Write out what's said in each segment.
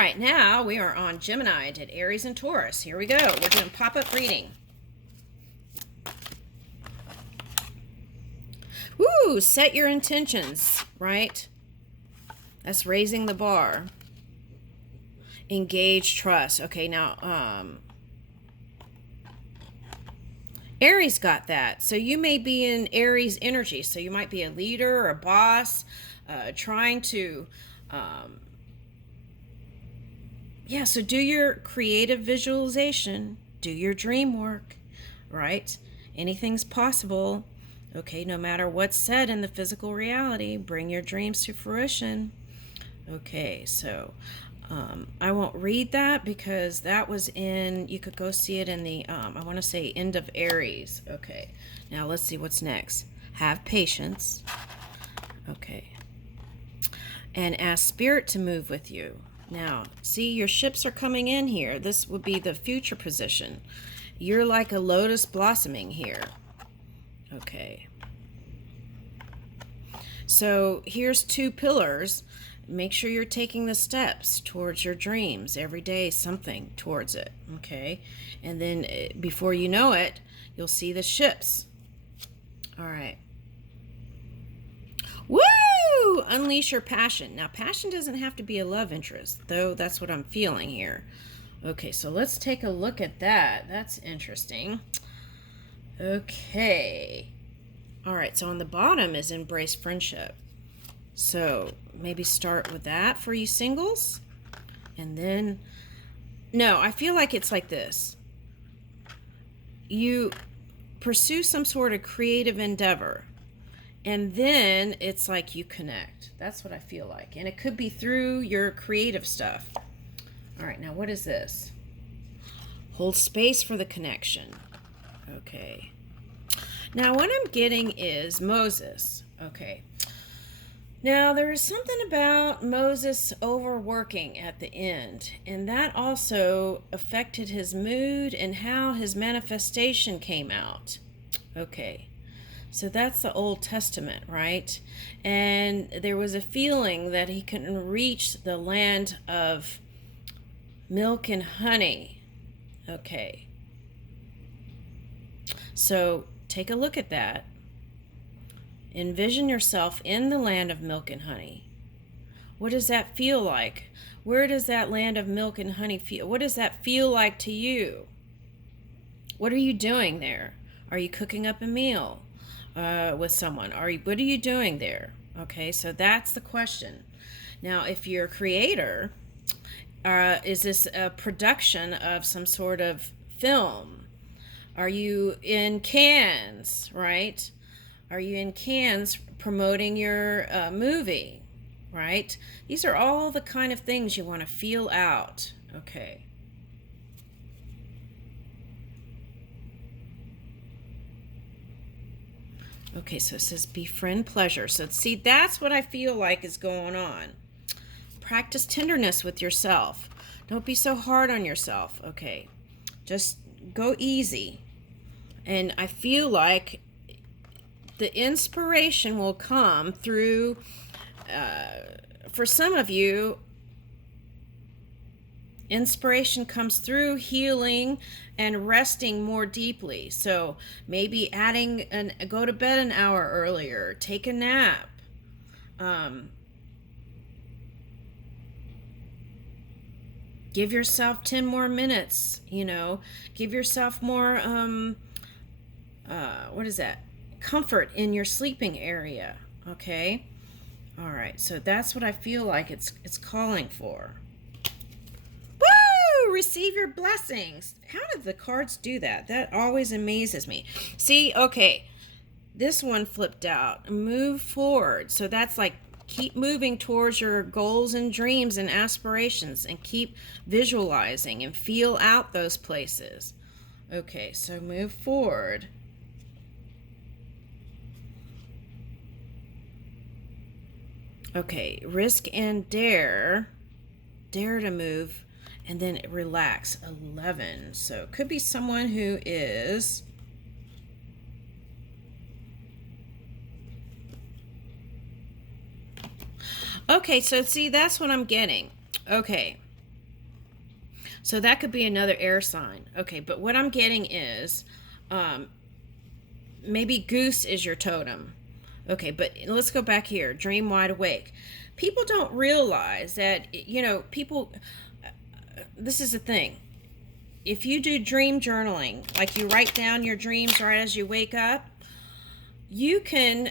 right, now we are on Gemini. I did Aries and Taurus. Here we go. We're doing pop-up reading. Woo! Set your intentions, right? That's raising the bar. Engage, trust. Okay, now, Aries got that. So you may be in Aries energy. So you might be a leader or a boss, trying to, so do your creative visualization, do your dream work, right? Anything's possible. Okay, no matter what's said in the physical reality, bring your dreams to fruition. Okay, so I won't read that because that was in, you could go see it in the, I want to say end of Aries. Okay, now let's see what's next. Have patience. Okay. And ask Spirit to move with you. Now, see, your ships are coming in here. This would be the future position. You're like a lotus blossoming here. Okay. So here's 2 pillars. Make sure you're taking the steps towards your dreams every day, something towards it. Okay. And then before you know it, you'll see the ships. All right. Woo! Unleash your passion. Now, passion doesn't have to be a love interest, though that's what I'm feeling here. Okay, so let's take a look at that. That's interesting. Okay. All right, so on the bottom is embrace friendship. So maybe start with that for you singles. And then, no, I feel like it's like this. You pursue some sort of creative endeavor. And then it's like you connect. That's what I feel like. And it could be through your creative stuff. All right, now what is this? Hold space for the connection. Okay. Now what I'm getting is Moses. Okay. Now there is something about Moses overworking at the end. And that also affected his mood and how his manifestation came out. Okay. So that's the Old Testament, right? And there was a feeling that he couldn't reach the land of milk and honey. Okay. So take a look at that. Envision yourself in the land of milk and honey. What does that feel like? Where does that land of milk and honey feel? What does that feel like to you? What are you doing there? Are you cooking up a meal? With someone? What are you doing there? Okay, so that's the question. Now, if you're a creator, is this a production of some sort of film? Are you in Cannes, right? Are you in Cannes promoting your movie, right? These are all the kind of things you want to feel out. Okay. Okay, so it says befriend pleasure. So see, that's what I feel like is going on. Practice tenderness with yourself. Don't be so hard on yourself. Okay, just go easy. And I feel like the inspiration will come through, for some of you, inspiration comes through healing and resting more deeply. So maybe go to bed an hour earlier, take a nap. Give yourself 10 more minutes, give yourself more, comfort in your sleeping area. Okay. All right. So that's what I feel like it's calling for. Receive your blessings. How did the cards do that? That always amazes me. See, okay, this one flipped out. Move forward. So that's like keep moving towards your goals and dreams and aspirations and keep visualizing and feel out those places. Okay, so move forward. Okay, risk and dare to move. And then relax, 11. So it could be someone who is okay, so see, that's what I'm getting. Okay, So that could be another air sign. Okay, but what I'm getting is maybe goose is your totem. Okay, but let's go back here. Dream wide awake. People don't realize that, people, this is the thing. If you do dream journaling, like you write down your dreams right as you wake up, you can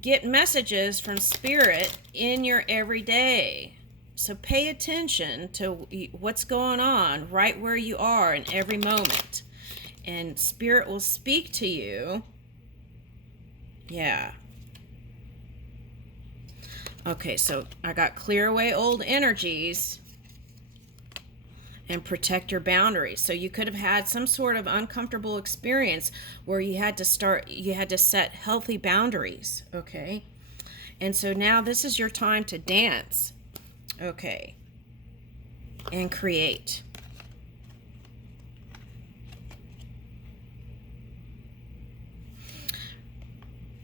get messages from spirit in your everyday. So pay attention to what's going on right where you are in every moment. And spirit will speak to you. Yeah. Okay, so I got clear away old energies and protect your boundaries. So you could have had some sort of uncomfortable experience where you had to set healthy boundaries, okay? And so now this is your time to dance, okay, and create.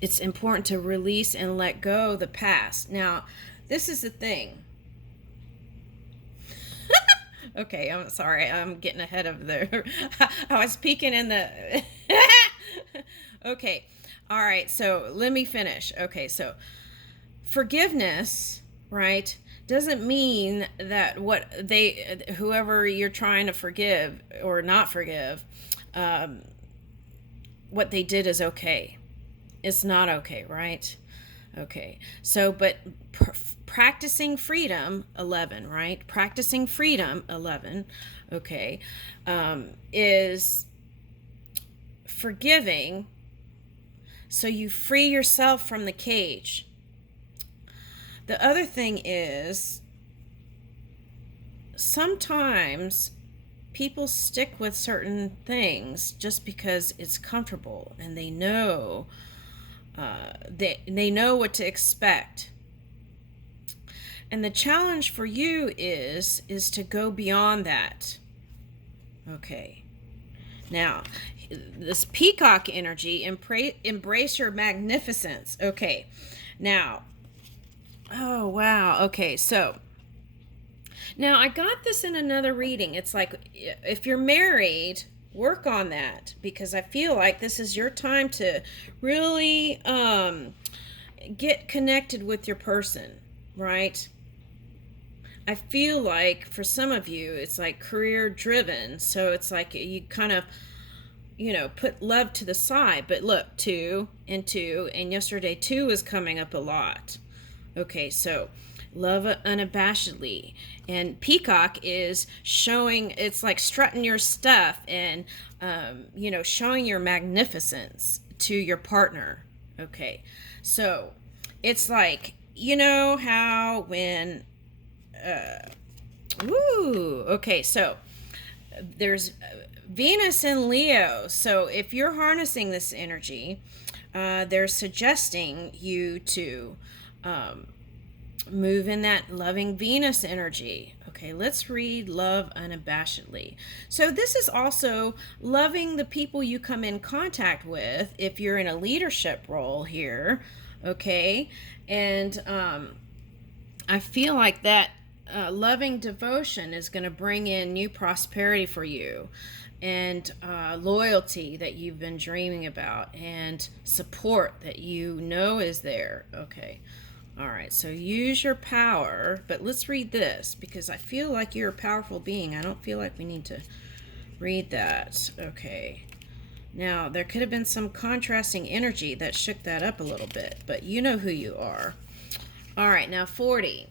It's important to release and let go the past. Now, this is the thing. Okay, I'm sorry. I'm getting ahead of the... I was peeking in the... Okay. All right. So let me finish. Okay. So forgiveness, right, doesn't mean that whoever you're trying to forgive or not forgive, what they did is okay. It's not okay, right? Okay. So, but practicing freedom, 11, right? Practicing freedom, 11, okay, is forgiving so you free yourself from the cage. The other thing is sometimes people stick with certain things just because it's comfortable and they know they know what to expect. And the challenge for you is to go beyond that. Okay. Now, this peacock energy, embrace your magnificence. Okay. Now, oh wow. Okay, so now I got this in another reading. It's like if you're married, work on that, because I feel like this is your time to really get connected with your person, right? I feel like for some of you, it's like career driven. So it's like you kind of, put love to the side. But look, 2 and 2, and yesterday 2 is coming up a lot. Okay, so love unabashedly. And peacock is showing, it's like strutting your stuff and, showing your magnificence to your partner. Okay, so it's like, how when, okay, so there's Venus in Leo. So if you're harnessing this energy, they're suggesting you to move in that loving Venus energy. Okay, let's read love unabashedly. So this is also loving the people you come in contact with if you're in a leadership role here. Okay, and I feel like that loving devotion is going to bring in new prosperity for you, and loyalty that you've been dreaming about, and support that is there. Okay. All right, so use your power, but let's read this because I feel like you're a powerful being. I don't feel like we need to read that. Okay. Now, there could have been some contrasting energy that shook that up a little bit, but you know who you are. All right, now 40.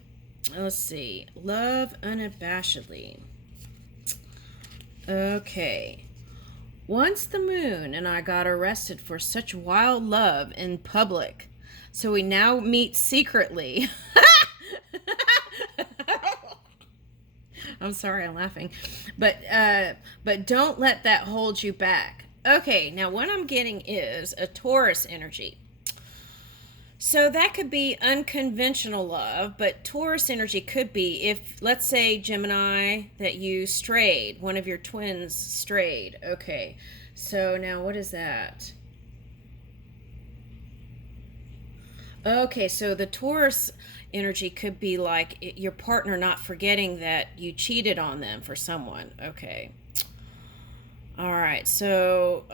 Let's see. Love unabashedly. Okay. Once the moon and I got arrested for such wild love in public. So we now meet secretly. I'm sorry, I'm laughing. But don't let that hold you back. Okay, now what I'm getting is a Taurus energy. So that could be unconventional love, but Taurus energy could be if, let's say, Gemini, that you strayed, one of your twins strayed. Okay, so now what is that? Okay, so the Taurus energy could be like your partner not forgetting that you cheated on them for someone. Okay. All right. So,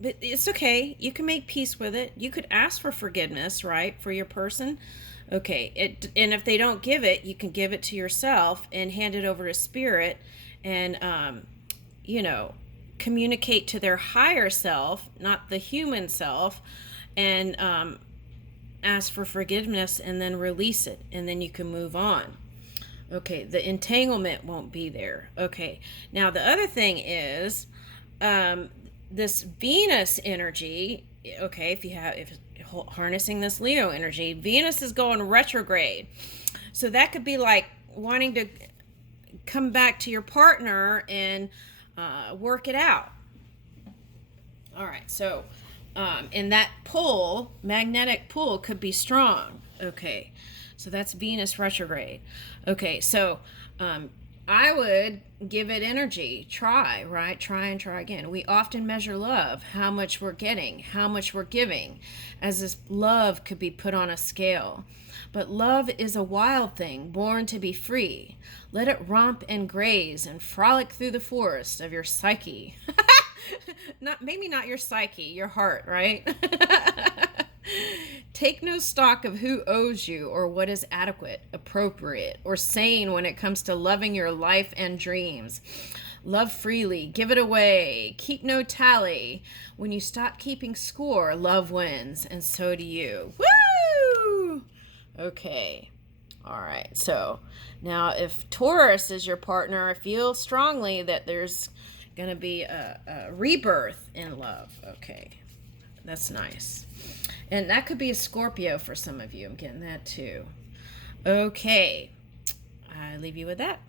but it's okay. You can make peace with it. You could ask for forgiveness, right, for your person. Okay. And if they don't give it, you can give it to yourself and hand it over to spirit, and you know, communicate to their higher self, not the human self, and ask for forgiveness, and then release it, and then you can move on. Okay, the entanglement won't be there. Okay, now the other thing is this Venus energy. Okay, if harnessing this Leo energy, Venus is going retrograde, so that could be like wanting to come back to your partner and work it out. All right, so and that pull, magnetic pull, could be strong. Okay, so that's Venus retrograde. Okay, so I would give it energy. Try, right? Try and try again. We often measure love, how much we're getting, how much we're giving, as this love could be put on a scale. But love is a wild thing, born to be free. Let it romp and graze and frolic through the forest of your psyche. Maybe not your psyche, your heart, right? Take no stock of who owes you or what is adequate, appropriate, or sane when it comes to loving your life and dreams. Love freely, give it away, keep no tally. When you stop keeping score, love wins, and so do you. Woo! Okay. All right. So now if Taurus is your partner, I feel strongly that there's going to be a rebirth in love. Okay. That's nice. And that could be a Scorpio for some of you. I'm getting that too. Okay. I leave you with that.